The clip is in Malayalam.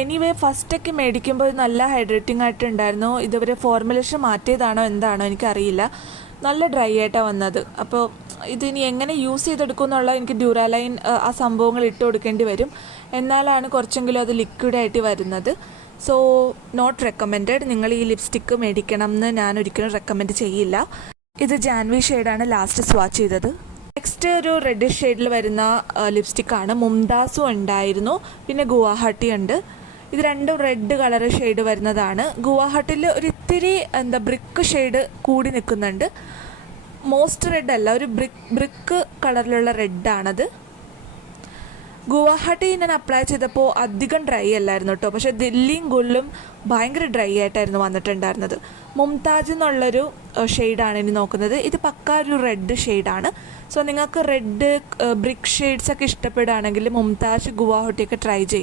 എനിവേ ഫസ്റ്റൊക്കെ മേടിക്കുമ്പോൾ നല്ല ഹൈഡ്രേറ്റിംഗ് ആയിട്ടുണ്ടായിരുന്നു. ഇതുവരെ ഫോർമുലേഷൻ മാറ്റിയതാണോ എന്താണോ എനിക്കറിയില്ല. നല്ല ഡ്രൈ ആയിട്ടാണ് വന്നത്. അപ്പോൾ ഇതിനി എങ്ങനെ യൂസ് ചെയ്തെടുക്കും എന്നുള്ള എനിക്ക് ഡ്യൂറാലൈൻ ആ സംഭവങ്ങൾ ഇട്ട് കൊടുക്കേണ്ടി വരും. എന്നാലാണ് കുറച്ചെങ്കിലും അത് ലിക്വിഡായിട്ട് വരുന്നത്. So not recommended. നിങ്ങൾ ഈ ലിപ്സ്റ്റിക്ക് മേടിക്കണം എന്ന് ഞാൻ ഒരിക്കലും റെക്കമെൻഡ് ചെയ്യില്ല. ഇത് ജാൻവി ഷെയ്ഡാണ് ലാസ്റ്റ് സ്വാച്ച് ചെയ്തത്. നെക്സ്റ്റ് ഒരു റെഡിഷ് ഷെയ്ഡിൽ വരുന്ന ലിപ്സ്റ്റിക്കാണ്. മുംതാസും ഉണ്ടായിരുന്നു, പിന്നെ ഗുവാഹട്ടി ഉണ്ട്. ഇത് രണ്ടും റെഡ് കളർ ഷെയ്ഡ് വരുന്നതാണ്. ഗുവാഹട്ടിയിൽ ഒരു ഇത്തിരി ബ്രിക്ക് ഷെയ്ഡ് കൂടി നിൽക്കുന്നുണ്ട്. മോസ്റ്റ് റെഡ് അല്ല, ഒരു ബ്രിക്ക് കളറിലുള്ള റെഡാണത്. ഗുവാഹട്ടി ഞാൻ അപ്ലൈ ചെയ്തപ്പോൾ അധികം ഡ്രൈ അല്ലായിരുന്നു കേട്ടോ. പക്ഷേ ദില്ലിയും ഗുല്ലും ഭയങ്കര ഡ്രൈ ആയിട്ടായിരുന്നു വന്നിട്ടുണ്ടായിരുന്നത്. മുംതാജ് എന്നുള്ളൊരു ഷെയ്ഡാണ് ഇനി നോക്കുന്നത്. ഇത് പക്ക ഒരു റെഡ് ഷെയ്ഡാണ്. സോ നിങ്ങൾക്ക് റെഡ് ബ്രിക്ക് ഷെയ്ഡ്സൊക്കെ ഇഷ്ടപ്പെടുകയാണെങ്കിൽ മുംതാജ് ഗുവാഹട്ടിയൊക്കെ ട്രൈ ചെയ്യാം.